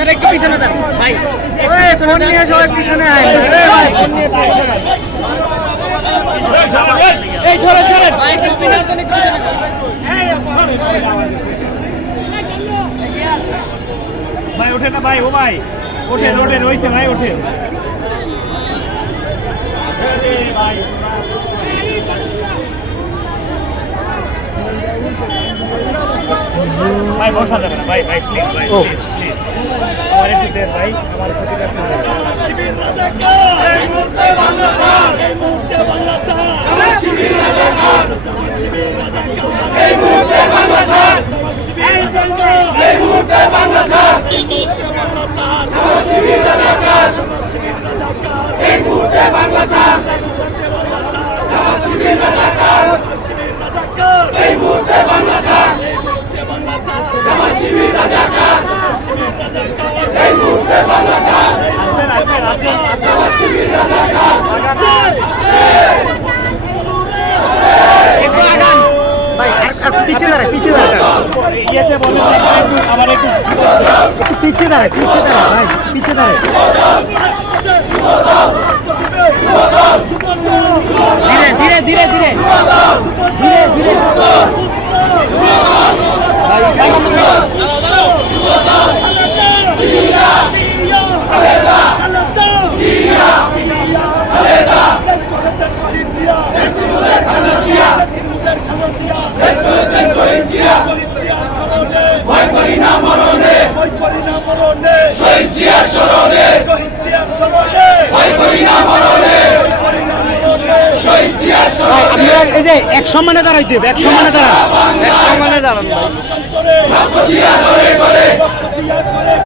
আপনারা একটু পিছনে যান ভাই, ফোন নিয়ে সবাই পিছনে আয় ভাই, ফোন নিয়ে পিছনে আয়। এই সরেন সরেন ভাই, একটু পিছনে যান, একটু পিছনে যান। ভাই ওঠে না ভাই, ও ভাই ওঠেন ওঠেন, হয়েছে ভাই ওঠেন ভাই, বসা যাবে না ভাই, ভাই প্লিজ ভাই, প্লিজ প্লিজ আমার একটু দেন ভাই, আমার প্রতিটা শিবির রাজাকার, এই মুহূর্তে বাংলা চান, এই মুহূর্তে বাংলা চান, শিবির রাজাকার, শিবির রাজাকার, এই মুহূর্তে বাংলা চান, শিবির রাজাকার, এই মুহূর্তে বাংলা চান, শিবির রাজাকার, শিবির রাজাকার, এই মুহূর্তে বাংলা চান, শিবির রাজাকার, শিবির রাজাকার, এই মুহূর্তে বাংলা চান, এই মুহূর্তে বাংলা চান, শিবির রাজাকার, শিবির রাজাকার, এই মুহূর্তে বাংলা চান, শিবির রাজাকার, একটু আগান ভাই আর পিছে দাঁড়ায়, পিছে দাঁড়ায়, ইয়েতে বলে আবার একটু একটু পিছে দাঁড়ায়, পিছে দাঁড়ায় ভাই, পিছে দাঁড়ায়। ধীরে ধীরে ধীরে ধীরে ধীরে আপনারা এই যে এক সম্মানে দাঁড়াইতে, এক সম্মানে দাঁড়ান, এক সম্মানে দাঁড়ান ভাই।